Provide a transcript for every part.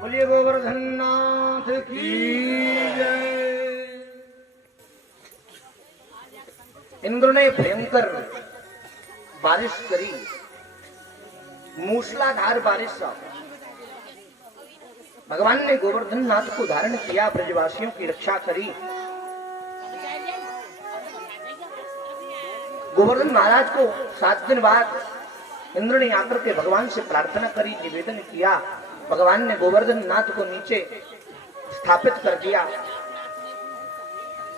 बोलिए गोवर्धन नाथ की जय। इंद्र ने भयंकर बारिश करी, मूसलाधार बारिश सा। भगवान ने गोवर्धन नाथ को धारण किया, ब्रजवासियों की रक्षा करी। गोवर्धन महाराज को 7 दिन बाद इंद्र ने आकर के भगवान से प्रार्थना करी, निवेदन किया। भगवान ने गोवर्धन नाथ को नीचे स्थापित कर दिया।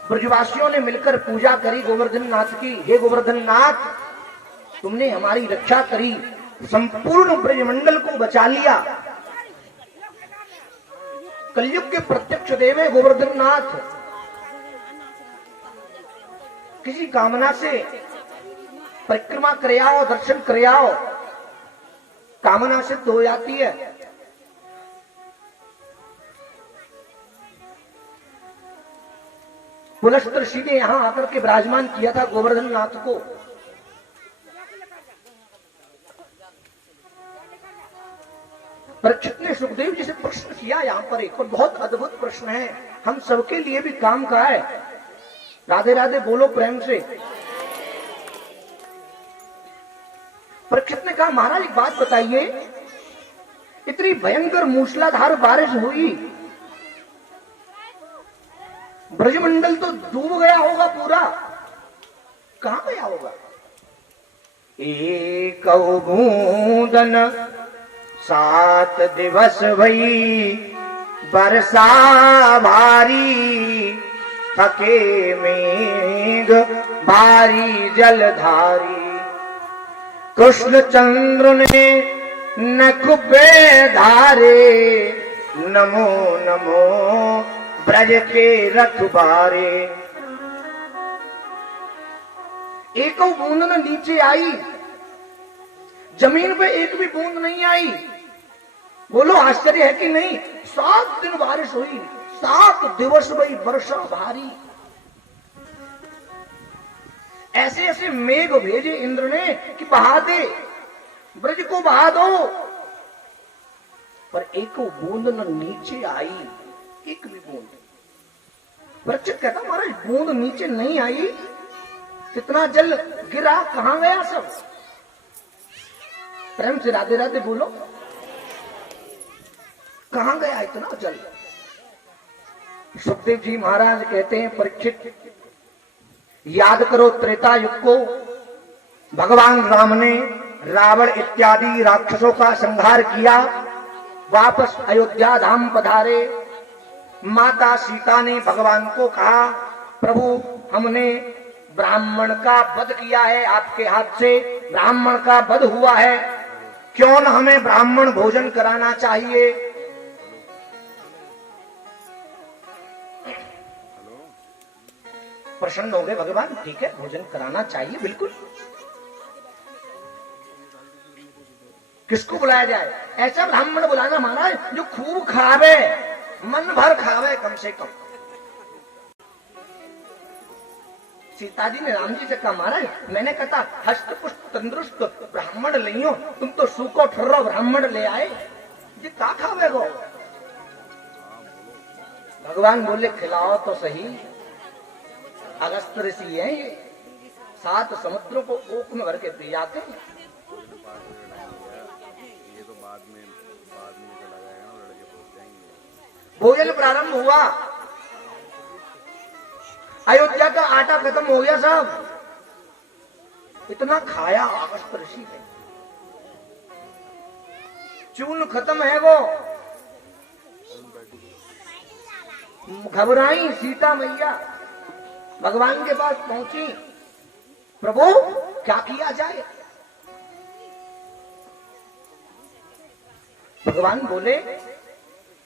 ब्रजवासियों ने मिलकर पूजा करी गोवर्धन नाथ की। हे गोवर्धन नाथ, तुमने हमारी रक्षा करी, संपूर्ण ब्रजमंडल को बचा लिया। कलयुग के प्रत्यक्ष देव है गोवर्धन नाथ। किसी कामना से परिक्रमा कर आओ, दर्शन कर आओ, कामना सिद्ध हो जाती है। पुलस्त ऋषि ने यहां आकर के विराजमान किया था गोवर्धन नाथ को। परीक्षित ने सुखदेव जी से प्रश्न किया यहां पर एक, और बहुत अद्भुत प्रश्न है, हम सबके लिए भी काम का है। राधे राधे बोलो प्रेम से। परीक्षित ने कहा, महाराज एक बात बताइए, इतनी भयंकर मूसलाधार बारिश हुई, ब्रजमंडल तो डूब गया होगा पूरा, कहां गया होगा? एक बूंदन 7 दिवस भई बरसा भारी, थके मेघ भारी जलधारी। कृष्ण चंद्र ने नख पे धारे, नमो नमो ब्रज के रखबारे। एक बूंद न नीचे आई, जमीन पे एक भी बूंद नहीं आई। बोलो आश्चर्य है कि नहीं? 7 दिन बारिश हुई, 7 दिवस भई वर्षा भारी। ऐसे ऐसे मेघ भेजे इंद्र ने कि बहा दे, ब्रज को बहा दो, पर एक बूंद न नीचे आई, एक भी बूंद। परीक्षित कहता, महाराज बूंद नीचे नहीं आई, कितना जल गिरा, कहां गया सब? प्रेम से राधे राधे बोलो, कहां गया इतना जल? सुखदेव जी महाराज कहते हैं, परीक्षित याद करो त्रेता युग को, भगवान राम ने रावण इत्यादि राक्षसों का संहार किया, वापस अयोध्या धाम पधारे। माता सीता ने भगवान को कहा, प्रभु हमने ब्राह्मण का वध किया है, आपके हाथ से ब्राह्मण का वध हुआ है, क्यों न हमें ब्राह्मण भोजन कराना चाहिए? प्रसन्न हो गए भगवान, ठीक है भोजन कराना चाहिए, बिल्कुल। किसको बुलाया जाए? ऐसा ब्राह्मण बुलाना महाराज जो खूब खावे, मन भर खावे कम से कम। सीता जी ने राम जी से कहा, महाराज मैंने कहा हस्त पुष्ट तंदुरुस्त ब्राह्मण लियो, तुम तो सूखो ठर्रो ब्राह्मण ले आए, ये का खावे गो? भगवान बोले, खिलाओ तो सही। अगस्त ऋषि है ये, 7 समुद्रों को ओक में भर के दे जाते हैं। भोजन प्रारंभ हुआ, अयोध्या का आटा खत्म हो गया साहब, इतना खाया अगस्त ऋषि ने, चून खत्म है वो। घबराई सीता मैया, भगवान के पास पहुंची, प्रभु क्या किया जाए? भगवान बोले,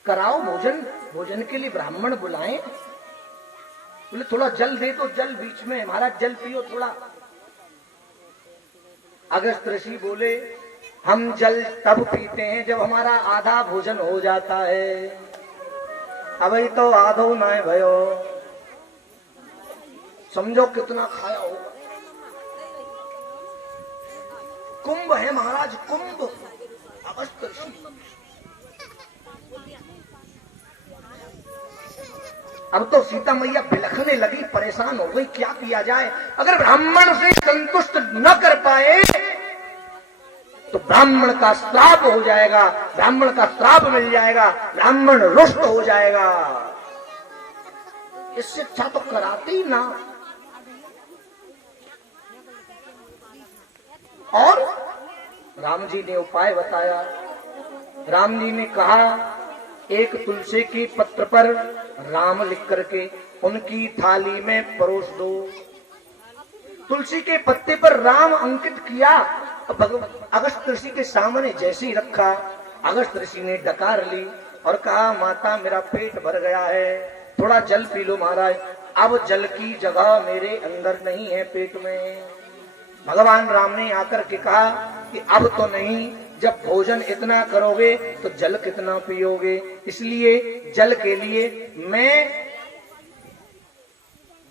कराओ भोजन, भोजन के लिए ब्राह्मण बुलाएं। बोले थोड़ा जल दे तो, जल बीच में, महाराज जल पियो थोड़ा। अगस्त ऋषि बोले, हम जल तब पीते हैं जब हमारा आधा भोजन हो जाता है, अभी तो आधो ना भयो, समझो कितना खाया होगा। कुंभ है महाराज, कुंभ अगस्त ऋषि। अब तो सीता मैया बिलखने लगी, परेशान हो गई, क्या किया जाए। अगर ब्राह्मण से संतुष्ट न कर पाए तो ब्राह्मण का श्राप हो जाएगा, ब्राह्मण का श्राप मिल जाएगा, ब्राह्मण रुष्ट हो जाएगा। इससे अच्छा तो कराते ही ना। और राम जी ने उपाय बताया। राम जी ने कहा एक तुलसी की पत्र पर राम लिख करके उनकी थाली में परोस दो। तुलसी के पत्ते पर राम अंकित किया। अगस्त ऋषि के सामने जैसे ही रखा, अगस्त ऋषि ने डकार ली और कहा माता मेरा पेट भर गया है, थोड़ा जल पी लो महाराज। अब जल की जगह मेरे अंदर नहीं है, पेट में। भगवान राम ने आकर के कहा कि अब तो नहीं, जब भोजन इतना करोगे तो जल कितना पियोगे, इसलिए जल के लिए मैं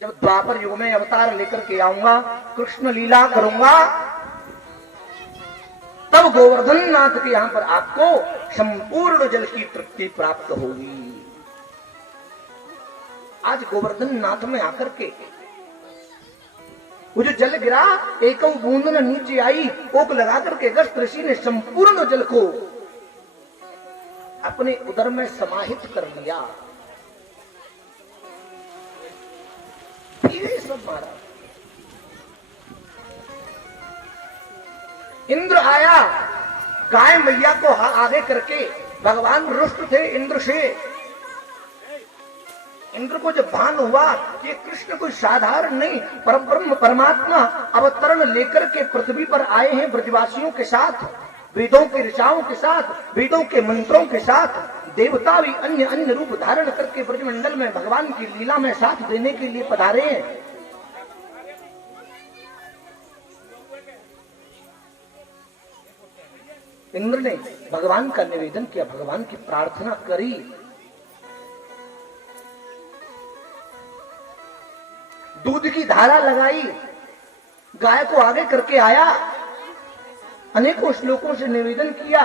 जब द्वापर युग में अवतार लेकर के आऊंगा, कृष्ण लीला करूंगा, तब गोवर्धन नाथ के यहां पर आपको संपूर्ण जल की तृप्ति प्राप्त होगी। आज गोवर्धन नाथ में आकर के वो जो जल गिरा, एक बूंद न नीचे आई, ओक लगा करके अगस्त ऋषि ने संपूर्ण जल को अपने उदर में समाहित कर लिया। ये सब मारा। इंद्र आया, गाय मैया को आगे करके, भगवान रुष्ट थे इंद्र से। इंद्र को जब भान हुआ कि कृष्ण कोई साधारण नहीं, परब्रह्म परमात्मा अवतरण लेकर के पृथ्वी पर आए हैं ब्रजवासियों के साथ, वेदों के ऋचाओं के साथ, वेदों के मंत्रों के साथ, देवता भी अन्य अन्य रूप धारण करके ब्रजमंडल में भगवान की लीला में साथ देने के लिए पधारे हैं। इंद्र ने भगवान का निवेदन किया, भगवान की प्रार्थना करी। दूध की धारा लगाई, गाय को आगे करके आया, अनेकों श्लोकों से निवेदन किया।